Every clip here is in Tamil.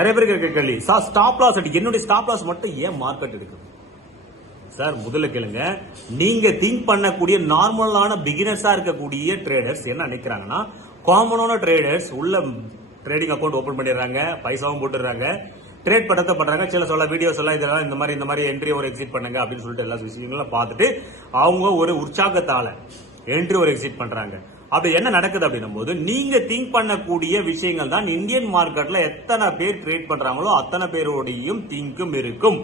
நிறைய பேருக்கு இருக்க கேள்வி. சார் ஸ்டாப் லாஸ் அடி. என்னுடைய ஸ்டாப் லாஸ் மட்டும் ஏன் மார்க்கெட் எடுக்குது? சார் முதல்ல கேளுங்க. நீங்க திங்க் பண்ணக்கூடிய நார்மலான பிகினர்ஸா இருக்கக்கூடிய ட்ரேடர்ஸ் என்ன நினைக்கிறாங்கன்னா காமனான ட்ரேடர்ஸ் உள்ள ட்ரேடிங் அக்கௌண்ட் ஓபன் பண்ணிடுறாங்க பைசாவும் போட்டுடுறாங்க ட்ரேட் பண்றத பண்றாங்க சில சொல்ல வீடியோஸ் எல்லாம் இதெல்லாம் இந்த மாதிரி இந்த மாதிரி என்ட்ரி ஒரு எக்ஸிட் பண்ணுங்க அப்படின்னு சொல்லிட்டு எல்லா விஷயங்களும் பார்த்துட்டு அவங்க ஒரு உற்சாகத்தால என்ட்ரி ஒரு எக்ஸிட் பண்றாங்க. அப்படி என்ன நடக்குது அப்படின்னும் போது நீங்க திங்க் பண்ணக்கூடிய விஷயங்கள் தான் இந்தியன் மார்க்கெட்ல எத்தனை பேர் ட்ரேட் பண்றாங்களோ அத்தனை பேரோடையும் திங்கும் இருக்கும்.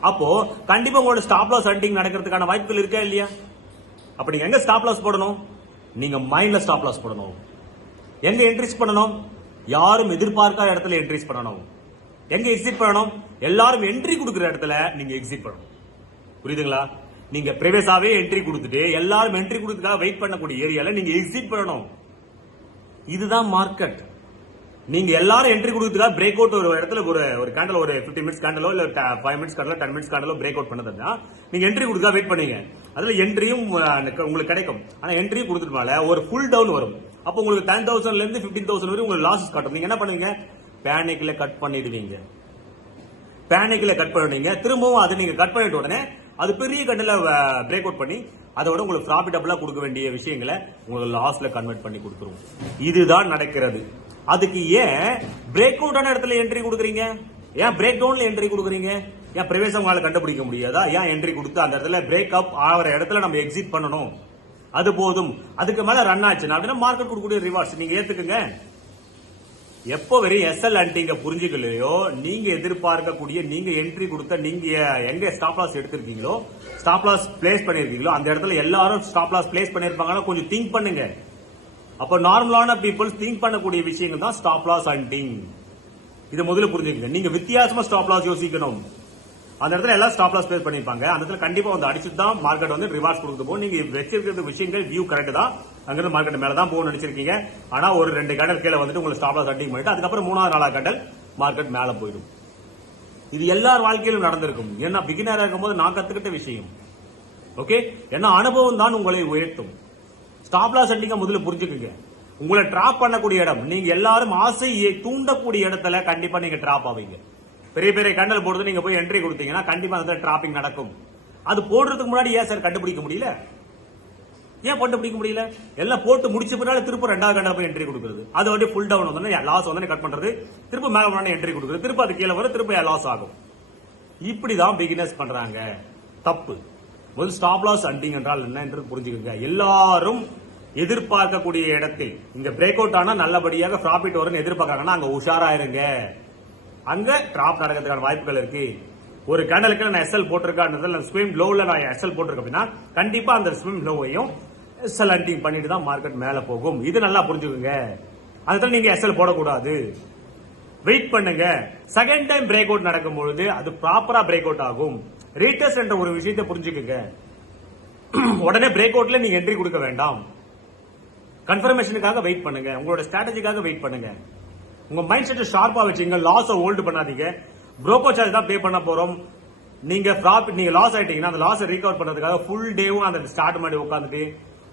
அப்போ கண்டிப்பா உங்களோட ஸ்டாப் லாஸ் ஹண்டிங் நடக்கிறதுக்கான வாய்ப்புகள் இருக்கா இல்லையா? அப்ப நீங்க எங்க ஸ்டாப் லாஸ் போடணும்? நீங்க மைண்ட்ல ஸ்டாப் லாஸ் போடணும். எங்க என்ட்ரிஸ் பண்ணணும்? யாரும் எதிர்பார்க்காத இடத்துல என்ட்ரிஸ் பண்ணணும். எங்க எக்ஸிட் பண்ணணும்? எல்லாரும் என்ட்ரி கொடுக்குற இடத்துல நீங்க எக்ஸிட் பண்ணணும். புரியுதுங்களா? நீங்க பிரைவேஸாவே என்ட்ரி கொடுத்துட்டு எல்லாரும் என்ட்ரி கொடுத்துக்காக வெயிட் பண்ணக்கூடிய ஏரியால நீங்க எக்ஸிட் பண்ணணும். இதுதான் மார்க்கெட் நீங்க எல்லாரும் என்ட்ரி கொடுத்துக்காக பிரேக் அவுட் ஒரு இடத்துல ஒரு ஒரு கேண்டல் ஒரு 15 மினிட்ஸ் கேண்டலோ இல்ல ஃபைவ் மினிட்ஸ் கேண்டலோ டென் மினிட்ஸ் கேண்டலோ பிரேக் அவுட் பண்ணதுன்னா நீங்க என்ட்ரி கொடுக்க வெயிட் பண்ணீங்க. அதுல என்ட்ரியும் உங்களுக்கு கிடைக்கும். ஆனா என்ட்ரி கொடுத்துட்டு ஒரு ஃபுல் டவுன் வரும். அப்போ உங்களுக்கு டென் தௌசண்ட்ல இருந்து பிப்டீன் தௌசண்ட் வரைக்கும் உங்களுக்கு லாஸஸ் காட்டும். நீங்க என்ன பண்ணுவீங்க? பேனிக்ல கட் பண்ணிடுவீங்க. பேனிக்ல கட் பண்ணுவீங்க திரும்பவும் அதை நீங்க கட் பண்ணிட்ட உடனே அது பெரிய கண்ணில் பிரேக் அவுட் பண்ணி அதோட உங்களுக்கு ப்ராஃபிட்டபுளாக கொடுக்க வேண்டிய விஷயங்களை உங்களுக்கு லாஸ்ல கன்வெர்ட் பண்ணி கொடுத்துரும் இதுதான் நடக்கிறது. அதுக்கு ஏன் பிரேக் அவுட்டான இடத்துல என்ட்ரி கொடுக்குறீங்க? ஏன் பிரேக் டவுன்ல என்ட்ரி கொடுக்குறீங்க? ஏன் பிரவேசம் உங்களால் கண்டுபிடிக்க முடியாதா? ஏன் என்ட்ரி கொடுத்து அந்த இடத்துல பிரேக் அப் ஆகிற இடத்துல நம்ம எக்ஸிட் பண்ணணும்? அது போதும். அதுக்கு மேல ரன் ஆச்சுன்னா அப்படின்னா மார்க்கெட் கொடுக்கக்கூடிய ரிவார்ட்ஸ் நீங்க ஏத்துக்குங்க. எப்போ வெறும் எஸ்எல் அண்டிங்க புரிஞ்சுக்கலையோ நீங்க எதிர்பார்க்கக்கூடிய நீங்க என்ட்ரி கொடுத்த நீங்க எங்க ஸ்டாப் லாஸ் எடுத்திருக்கீங்களோ ஸ்டாப் லாஸ் பிளேஸ் பண்ணிருக்கீங்களோ அந்த இடத்துல எல்லாரும் ஸ்டாப் லாஸ் பிளேஸ் பண்ணிருப்பாங்கன்னா கொஞ்சம் திங்க் பண்ணுங்க. அப்ப நார்மலான பீப்புள் திங்க் பண்ணக்கூடிய விஷயங்கள் தான் ஸ்டாப் லாஸ் அண்டிங் இது முதல்ல புரிஞ்சுக்கங்க. நீங்க வித்தியாசமா ஸ்டாப் லாஸ் யோசிக்கணும். அந்த இடத்துல எல்லாம் ஸ்டாப் லாஸ் பிளேஸ் பண்ணிருப்பாங்க அந்த இடத்துல கண்டிப்பா வந்து அடிச்சு தான் மார்க்கெட் வந்து ரிவார்ட்ஸ் கொடுத்து போகும் நீங்க வச்சிருக்கிறது விஷயங்கள் வியூ கரெக்ட் தான். அங்கிருந்து மார்க்கெட் மேல தான் போகணும்னு நினைச்சிருக்கீங்க. ஆனா ஒரு ரெண்டு கடல் கீழே வந்துட்டு உங்களுக்கு ஸ்டாப் லாஸ் அட்டிங் பண்ணிட்டு அதுக்கப்புறம் மூணாவது நாலா கடல் மார்க்கெட் மேல போயிடும். இது எல்லார் வாழ்க்கையிலும் நடந்திருக்கும். ஏன்னா பிகினரா இருக்கும்போது நான் கத்துக்கிட்ட விஷயம். ஓகே ஏன்னா அனுபவம் தான் உங்களை உயர்த்தும். ஸ்டாப் லாஸ் அட்டிங்க முதல்ல புரிஞ்சுக்குங்க. உங்களை டிராப் பண்ணக்கூடிய இடம். நீங்க எல்லாரும் ஆசையை தூண்டக்கூடிய இடத்துல கண்டிப்பா நீங்க டிராப் ஆவீங்க. பெரிய பெரிய கண்டல் போடுறது நீங்க போய் என்ட்ரி கொடுத்தீங்கன்னா கண்டிப்பா அந்த டிராபிக் நடக்கும். அது போடுறதுக்கு முன்னாடி ஏன் சார் கண்டுபிடிக்க முடியல? ஏன் கண்டுபிடிக்க முடியல? எல்லாம் போட்டு முடிச்ச பின்னால திரும்ப ரெண்டாவது கண்டல போய் என்ட்ரி கொடுக்குறது. அது வந்து ஃபுல் டவுன் வந்து லாஸ் வந்து கட் பண்றது. திரும்ப மேல போன என்ட்ரி கொடுக்குறது. திரும்ப அது கீழே வர திரும்ப லாஸ் ஆகும்? இப்படிதான் பிகினஸ் பண்றாங்க. தப்பு. முதல் ஸ்டாப் லாஸ் அண்டிங் என்றால் என்ன என்று புரிஞ்சுக்கோங்க. எல்லாரும் எதிர்பார்க்கக்கூடிய இடத்தில் இங்க பிரேக் அவுட் ஆனா நல்லபடியாக ப்ராஃபிட் வரும்னு எதிர்பார்க்கறாங்கன்னா அங்க உஷாரா இருங்க. அங்க டிராப் நடக்கிறதுக்கான வாய்ப்புகள் இருக்கு. ஒரு கேண்டலுக்கு நான் எஸ்எல் போட்டிருக்கேன் ஸ்விம் லோவில் நான் எஸ்எல் போட்டிருக்கேன் அப்படின்னா கண்டிப்பா அந்த ஸ்விம் லோவையும் எஸ்எல் அண்டிங் பண்ணிட்டு தான் மார்க்கெட் மேலே போகும். இது நல்லா புரிஞ்சுக்கோங்க. அதுதான் நீங்க எஸ்எல் போடக்கூடாது. வெயிட் பண்ணுங்க. செகண்ட் டைம் பிரேக் அவுட் நடக்கும் பொழுது அது ப்ராப்பரா பிரேக் அவுட் ஆகும். ரீட்டர்ஸ் என்ற ஒரு விஷயத்தை புரிஞ்சுக்கோங்க. உடனே பிரேக் அவுட்ல நீங்க என்ட்ரி கொடுக்க வேண்டாம். கன்ஃபர்மேஷனுக்காக வெயிட் பண்ணுங்க. உங்களோட ஸ்ட்ராட்டஜிக்காக வெயிட் பண்ணுங்க. உங்க மைண்ட் செட்டை ஷார்ப்பா வச்சுங்க லாஸ் ஹோல்டு பண்ணாதீங்க. புரோக்கர் சார்ஜ் தான் பே பண்ண போறோம். நீங்க ப்ராஃபிட் நீங்க லாஸ் ஆயிட்டீங்கன்னா அந்த லாஸ் ரீகவர் பண்றதுக்காக ஃபுல் டேவும் அந்த ஸ்டார்ட் மாதிரி உட்காந்துட்டு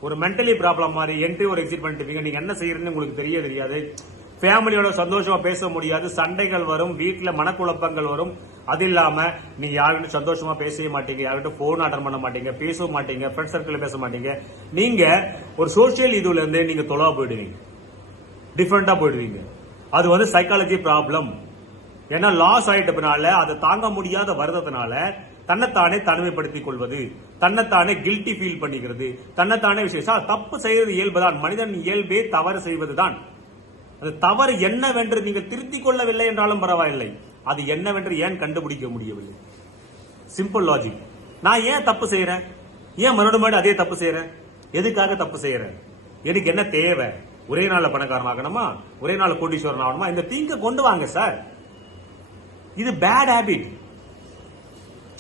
ஒரு மென்டலி ப்ராப்ளம் மாதிரி என்ட்ரி ஒரு எக்ஸிட் பண்ணிட்டு நீங்க என்ன செய்யறதுன்னு உங்களுக்கு தெரிய தெரியாது. ஃபேமிலியோட சந்தோஷமா பேச முடியாது. சண்டைகள் வரும். வீட்டுல மனக்குழப்பங்கள் வரும். அது இல்லாம நீங்க யாருக்கிட்ட சந்தோஷமா பேசவே மாட்டீங்க. யார்கிட்ட போன் அட்டன் பண்ண மாட்டீங்க. பேசவும் மாட்டீங்க. ஃப்ரெண்ட் சர்க்கிள் பேச மாட்டீங்க. நீங்க ஒரு சோசியல் இதுல இருந்து நீங்க தொலைவா போயிடுவீங்க. டிஃபரெண்டா போயிடுவீங்க. அது வந்து சைக்காலஜி ப்ராப்ளம் ஏன்னா லாஸ் ஆயிட்டதுனால அதை தாங்க முடியாத வருதத்தினால தன்னைத்தானே தனிமைப்படுத்திக் கொள்வது தன்னைத்தானே கில்ட்டி ஃபீல் பண்ணிக்கிறது தன்னைத்தானே விசேஷம். தப்பு செய்யறது இயல்புதான் மனிதன் இயல்பே தவறு செய்வதுதான் அது தவறு என்னவென்று நீங்கள் திருத்திக் கொள்ளவில்லை என்றாலும் பரவாயில்லை. அது என்னவென்று ஏன் கண்டுபிடிக்க முடியவில்லை? சிம்பிள் லாஜிக் நான் ஏன் தப்பு செய்யறேன்? ஏன் மறுபடியும் மறுபடியும் அதே தப்பு செய்யறேன்? எதுக்காக தப்பு செய்யறேன்? எனக்கு என்ன தேவை? ஒரே நாள்ல பணக்காரன் ஆகணுமா? ஒரே நாள் கோடீஸ்வரன் ஆகணுமா? இந்த திங்க கொண்டு வாங்க சார் இது பேட் ஹேபிட்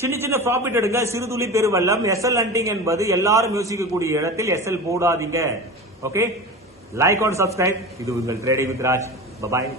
சின்ன சின்ன ப்ராஃபிட் எடுங்க. சிறுதுளி பெருவெல்லம் எஸ்எல் ஹண்டிங் என்பது எல்லாரும் யோசிக்கக்கூடிய இடத்தில் எஸ்எல் போடாதீங்க. ஓகே லைக் ஆன் சப்ஸ்கிரைப் இது உங்கள் ட்ரேடிங் வித் ராஜ் பபாய்